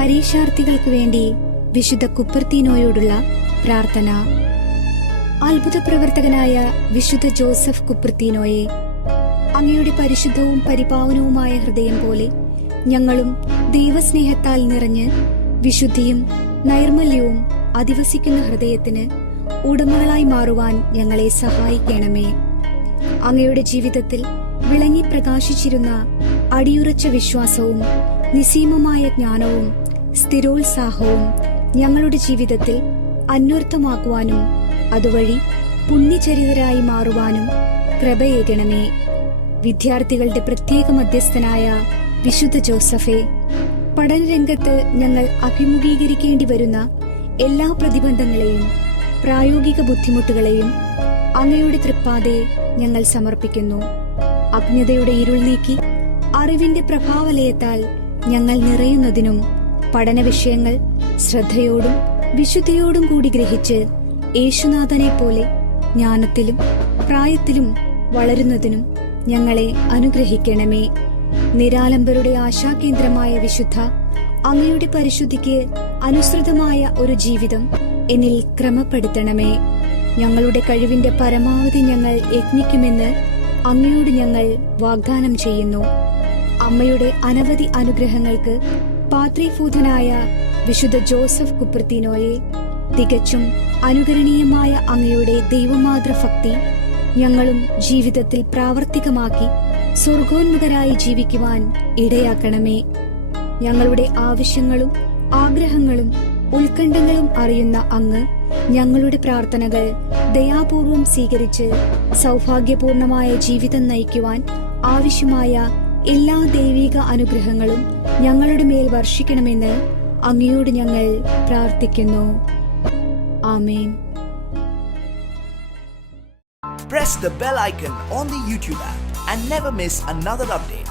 പരീക്ഷാർത്ഥികൾക്ക് വേണ്ടി വിശുദ്ധ കുപ്പർത്തീനോയോടുള്ള പ്രാർത്ഥന. അത്ഭുത പ്രവർത്തകനായ വിശുദ്ധ ജോസഫ് കുപ്പർത്തീനോയെ അങ്ങയുടെ പരിശുദ്ധവും പരിപാവനവുമായ ഹൃദയം പോലെ ഞങ്ങളും ദൈവസ്നേഹത്താൽ നിറഞ്ഞ് വിശുദ്ധിയും നൈർമല്യവും അധിവസിക്കുന്ന ഹൃദയത്തിന് ഉടമകളായി മാറുവാൻ ഞങ്ങളെ സഹായിക്കണമേ. അങ്ങയുടെ ജീവിതത്തിൽ വിളങ്ങി പ്രകാശിച്ചിരുന്ന അടിയുറച്ച വിശ്വാസവും നിസീമമായ ജ്ഞാനവും സ്ഥിരോത്സാഹവും ഞങ്ങളുടെ ജീവിതത്തിൽ അന്വർത്ഥമാക്കുവാനും അതുവഴി പുണ്യചരിതരായി മാറുവാനും കൃപയേകണമേ. വിദ്യാർത്ഥികളുടെ പ്രത്യേക മധ്യസ്ഥനായ വിശുദ്ധ ജോസഫെ പഠനരംഗത്ത് ഞങ്ങൾ അഭിമുഖീകരിക്കേണ്ടി വരുന്ന എല്ലാ പ്രതിബന്ധങ്ങളെയും പ്രായോഗിക ബുദ്ധിമുട്ടുകളെയും അങ്ങയുടെ തൃപ്പാതെ ഞങ്ങൾ സമർപ്പിക്കുന്നു. അജ്ഞതയുടെ ഇരുൾ നീക്കി അറിവിന്റെ പ്രഭാവലയത്താൽ ഞങ്ങൾ നിറയുന്നതിനും പഠന വിഷയങ്ങൾ ശ്രദ്ധയോടും വിശുദ്ധിയോടും കൂടി ഗ്രഹിച്ച് യേശുനാഥനെ പോലെ ജ്ഞാനത്തിലും പ്രായത്തിലും വളരുന്നതിനും ഞങ്ങളെ അനുഗ്രഹിക്കണമേ. നിരാലംബരുടെ ആശാകേന്ദ്രമായ വിശുദ്ധ അങ്ങയുടെ പരിശുദ്ധിക്ക് അനുസൃതമായ ഒരു ജീവിതം എന്നിൽ ക്രമപ്പെടുത്തണമേ. ഞങ്ങളുടെ കഴിവിന്റെ പരമാവധി ഞങ്ങൾ യജ്ഞിക്കുമെന്ന് അങ്ങയോട് ഞങ്ങൾ വാഗ്ദാനം ചെയ്യുന്നു. അമ്മയുടെ അനവധി അനുഗ്രഹങ്ങൾക്ക് പാത്രീഭൂതനായ വിശുദ്ധ ജോസഫ് കുപ്രത്തിനോയെ തികച്ചും അനുകരണീയമായ അങ്ങയുടെ ദൈവമാതൃഭക്തി ഞങ്ങളും ജീവിതത്തിൽ പ്രാവർത്തികമാക്കി സ്വർഗോന്മുഖരായി ജീവിക്കുവാൻ ഇടയാക്കണമേ. ഞങ്ങളുടെ ആവശ്യങ്ങളും ആഗ്രഹങ്ങളും ഉത്കണ്ഠങ്ങളും അറിയുന്ന അങ്ങ് ഞങ്ങളുടെ പ്രാർത്ഥനകൾ ദയാപൂർവം സ്വീകരിച്ച് സൗഭാഗ്യപൂർണമായ ജീവിതം നയിക്കുവാൻ ആവശ്യമായ എല്ലാ ദൈവിക അനുഗ്രഹങ്ങളും ഞങ്ങളുടെ മേൽ വർഷിക്കണമെന്ന് അങ്ങയോട് ഞങ്ങൾ പ്രാർത്ഥിക്കുന്നു ആമേൻ Press the bell icon on the YouTube app and never miss another update.